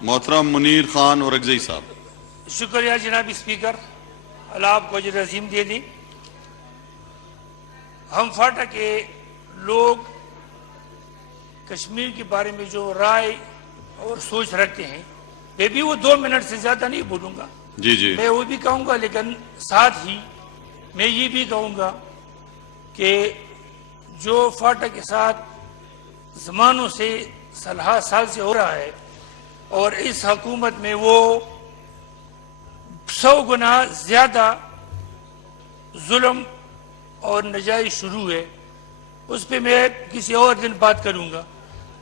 محترم منیر خان اورگزئی صاحب۔ شکریہ جناب اسپیکر، اللہ آپ کو اجر عظیم دے دیں۔ ہم فاٹا کے لوگ کشمیر کے بارے میں جو رائے اور سوچ رکھتے ہیں، میں بھی وہ 2 منٹ سے زیادہ نہیں بولوں گا۔ جی میں وہ بھی کہوں گا، لیکن ساتھ ہی میں یہ بھی کہوں گا کہ جو فاٹا کے ساتھ زمانوں سے سال سے ہو رہا ہے، اور اس حکومت میں وہ 100 گنا زیادہ ظلم اور ناجائز شروع ہے، اس پہ میں کسی اور دن بات کروں گا۔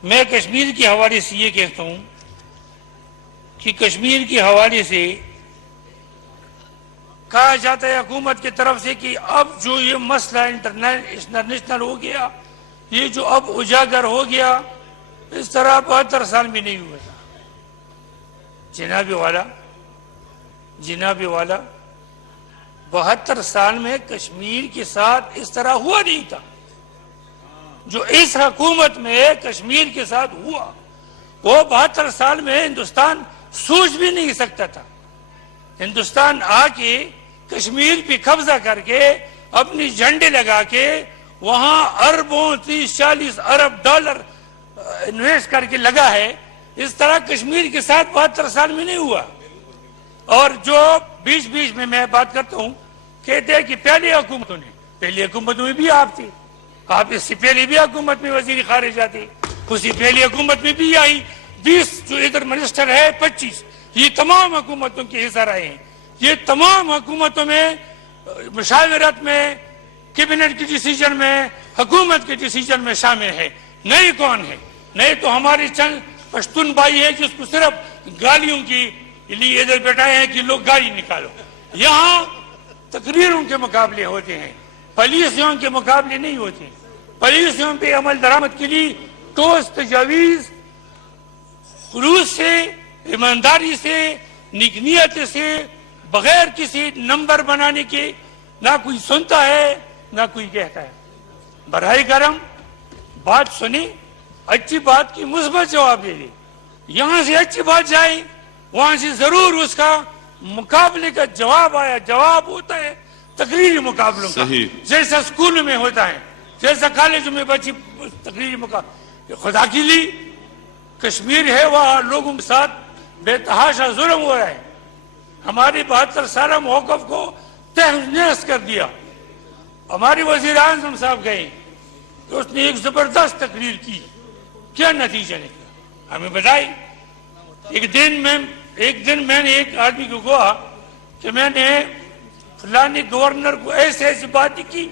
میں کشمیر کے حوالے سے یہ کہتا ہوں کہ کشمیر کے حوالے سے کہا جاتا ہے حکومت کی طرف سے کہ اب جو یہ مسئلہ انٹرنیشنل ہو گیا، یہ جو اب اجاگر ہو گیا، اس طرح 72 سال میں نہیں ہوا تھا۔ جناب والا 72 سال میں کشمیر کے ساتھ اس طرح ہوا نہیں تھا جو اس حکومت میں کشمیر کے ساتھ ہوا۔ وہ 72 سال میں ہندوستان سوچ بھی نہیں سکتا تھا۔ ہندوستان آ کے کشمیر پہ قبضہ کر کے اپنی جھنڈے لگا کے وہاں اربوں 30-40 ارب ڈالر انویسٹ کر کے لگا ہے، اس طرح کشمیر کے ساتھ 72 سال میں نہیں ہوا۔ اور جو بیچ میں بات کرتا ہوں، کہتے ہیں کہ پہلی حکومتوں میں بھی آپ تھے، آپ اس سے پہلے بھی حکومت میں وزیر خارجہ تھے، اسی پہلی حکومت میں بھی آئی 20 جو ادھر منسٹر ہے 25، یہ تمام حکومتوں کے حصہ رہے ہیں۔ یہ تمام حکومتوں میں مشاورت میں، کیبنٹ کی ڈیسیجن میں، حکومت کے ڈیسیجن میں شامل ہے۔ نئے کون ہے؟ نئے تو ہمارے چند پشتون بھائی ہے جس کو صرف گالیوں کے لیے ادھر بیٹھائے ہیں کہ لوگ گالی نکالو۔ یہاں تقریروں کے مقابلے ہوتے ہیں، پالیسیوں کے مقابلے نہیں ہوتے۔ پالیسیوں پہ عمل درآمد کے لیے ٹھوس تجاویز خلوص سے، ایمانداری سے، نیک نیت سے، بغیر کسی نمبر بنانے کے نہ کوئی سنتا ہے نہ کوئی کہتا ہے۔ براہ کرم بات سنیں، اچھی بات کی مثبت جواب دے دیں، یہاں سے اچھی بات جائے، وہاں سے ضرور اس کا مقابلے کا جواب آیا۔ جواب ہوتا ہے تقریری مقابلوں کا، جیسا اسکول میں ہوتا ہے، جیسا کالج میں بچی تقریری مقابلے۔ خدا کے لیے کشمیر ہے، وہاں لوگوں کے ساتھ بے تحاشا ظلم ہو رہا ہے۔ ہماری 72 سالہ موقف کو تہس نہس کر دیا۔ ہمارے وزیر اعظم صاحب گئے تو اس نے ایک زبردست تقریر کی، کیا نتیجہ نکلا ہمیں بتائی۔ ایک دن میں نے ایک آدمی کو کہا کہ میں نے فلانے گورنر کو ایسی بات کی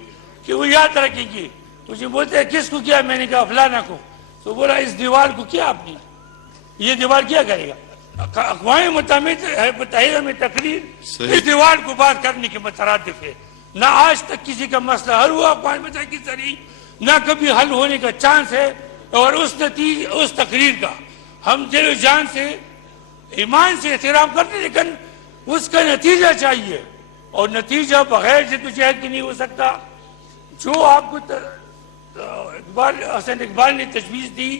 کہ وہ یاد رکھیں گے۔ مجھے بولتے ہیں کس کو کیا؟ میں نے کہا فلانا کو۔ تو بولا اس دیوار کو کیا آپ نے، یہ دیوار کیا کرے گا؟ اقوام متحدہ میں تقریر اس دیوار کو بات کرنے کے مترادف ہے۔ نہ آج تک کسی کا مسئلہ حل ہوا اقوام متحدہ کی ذریعے، نہ کبھی حل ہونے کا چانس ہے۔ اور اس تقریر کا ہم دل و جان سے، ایمان سے احترام کرتے، لیکن اس کا نتیجہ چاہیے، اور نتیجہ بغیر جدوجہد کی نہیں ہو سکتا۔ جو آپ کو حسن اقبال نے تجویز دی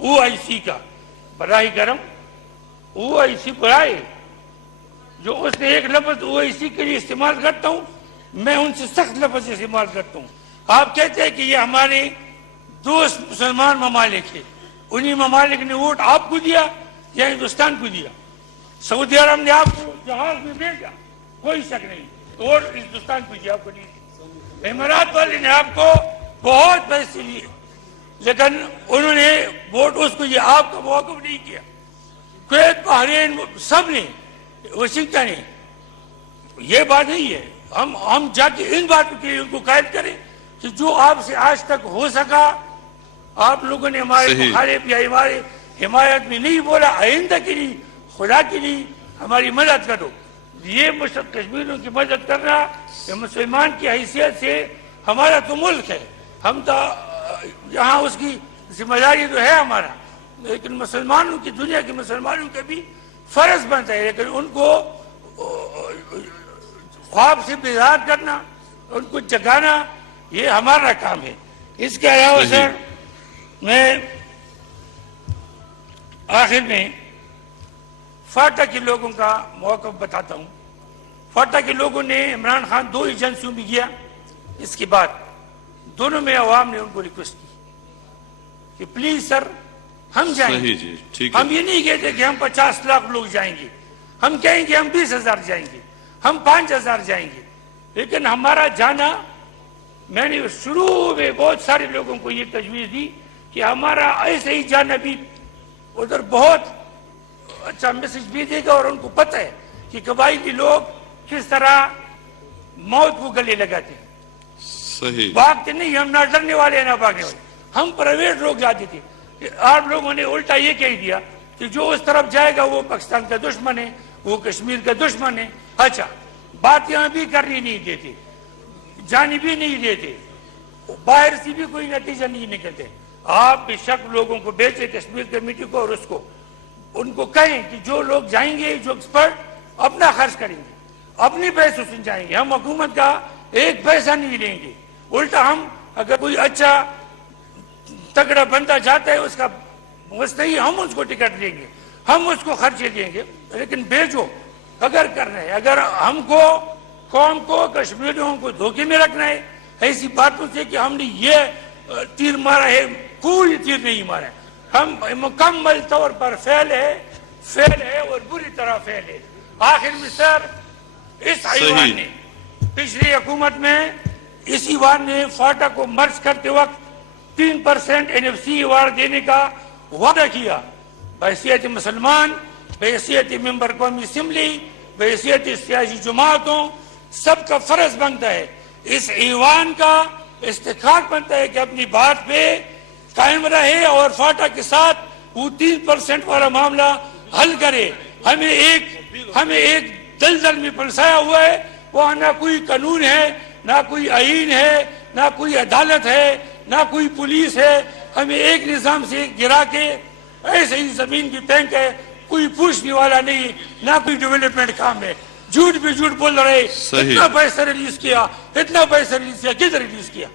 OIC کا، براہ کرم OIC برائے، جو اس نے ایک لفظ OIC کے لیے استعمال کرتا ہوں، میں ان سے سخت لفظ استعمال کرتا ہوں۔ آپ کہتے ہیں کہ یہ ہمارے دوست مسلمان ممالک ہیں، انہی ممالک نے ووٹ آپ کو دیا یا ہندوستان کو دیا؟ سعودی عرب نے آپ کو جہاز میں بھیجا، کوئی شک نہیں، ووٹ ہندوستان کو دیا، آپ کو نہیں دیا۔ امارات والے نے آپ کو بہت پیسے لیے، لیکن انہوں نے ووٹ اس کو دیا، آپ کا موقف نہیں کیا۔ کویت، بحرین، سب نے، واشنگٹن نے، یہ بات نہیں ہے۔ ہم جا کے ان باتوں کے لیے ان کو قائد کریں کہ جو آپ سے آج تک ہو سکا، آپ لوگوں نے ہمارے مخالف یا ہمارے حمایت میں نہیں بولا، آئندہ کے لیے خدا کے لیے ہماری مدد کرو۔ یہ کشمیریوں کی مدد کرنا، یہ مسلمان کی حیثیت سے ہمارا تو ملک ہے، ہم تو یہاں اس کی ذمہ داری تو ہے ہمارا، لیکن مسلمانوں کی، دنیا کے مسلمانوں کا بھی فرض بنتا ہے، لیکن ان کو خواب سے بیدار کرنا، ان کو جگانا، یہ ہمارا کام ہے۔ اس کے علاوہ سر، میں آخر میں فاٹا کے لوگوں کا موقف بتاتا ہوں. فاٹا کے لوگوں نے عمران خان 2 ایجنسیوں میں گیا. اس کے بعد دونوں میں عوام نے ان کو ریکویسٹ کی کہ پلیز سر ہم جائیں گے. صحیح جی ٹھیک ہے. ہم یہ نہیں کہتے کہ ہم 50 لاکھ لوگ جائیں گے. ہم کہیں گے ہم 20,000 جائیں گے, ہم 5,000 جائیں گے. لیکن ہمارا جانا, میں نے شروع میں بہت سارے لوگوں کو یہ تجویز دی کہ ہمارا ایسے ہی جانا بھی ادھر بہت اچھا میسج بھی دے گا, اور ان کو پتہ ہے کہ قبائلی لوگ کس طرح موت کو گلے لگاتے ہیں. صحیح. بھاگتے نہیں, ہم نہ ڈرنے والے ہیں نہ بھاگنے والے. ہم پرائیویٹ لوگ جاتے تھے. آپ لوگوں نے الٹا یہ کہہ دیا کہ جو اس طرف جائے گا وہ پاکستان کا دشمن ہے, وہ کشمیر کا دشمن ہے. اچھا, بات یہاں بھی کرنی نہیں دیتے, جانے بھی نہیں دیتے, باہر سے بھی کوئی نتیجہ نہیں نکلتے. آپ بے شک لوگوں کو بھیجے کشمیر کمیٹی کو, اور اس کو ان کو کہیں کہ جو لوگ جائیں گے, جو ایکسپرٹ اپنا خرچ کریں گے, اپنی پیسوں سے جائیں گے. ہم حکومت کا 1 پیسہ نہیں لیں گے. الٹا ہم اگر کوئی اچھا تگڑا بندہ جاتا ہے, اس کا مستحی ہم اس کو ٹکٹ دیں گے, ہم اس کو خرچے دیں گے. لیکن بھیجو اگر کرنا ہے. اگر ہم کو قوم کو کشمیریوں کو دھوکے میں رکھنا ہے ایسی باتوں سے کہ ہم نے یہ تیر مارا ہے, کوئی تیر نہیں مارا ہے. ہم مکمل طور پر فیل ہے اور بری طرح فیل ہے. آخر میں سر اس ایوان نے پچھلی حکومت میں اس ایوان نے فاٹا کو مرج کرتے وقت 3% NFC ایوارڈ دینے کا وعدہ کیا. بحیثیت مسلمان, بحیثیت ممبر قومی اسمبلی, بحیثیت سیاسی جماعتوں, سب کا فرض بنتا ہے, اس ایوان کا استحقاق بنتا ہے کہ اپنی بات پہ قائم رہے اور فاٹا کے ساتھ وہ 3% والا معاملہ حل کرے. ہمیں ایک دلدل میں پھنسایا ہوا ہے, وہاں نہ کوئی قانون ہے, نہ کوئی آئین ہے, نہ کوئی عدالت ہے, نہ کوئی پولیس ہے. ہمیں ایک نظام سے گرا کے ایسے ہی زمین کی ٹینک ہے, کوئی پوچھنے والا نہیں, نہ کوئی ڈیولپمنٹ کام ہے. جھوٹ بھی جھوٹ بول رہے, اتنا پیسہ ریلیز کیا, اتنا پیسہ ریلیز کیا, کدھر ریلیز کیا؟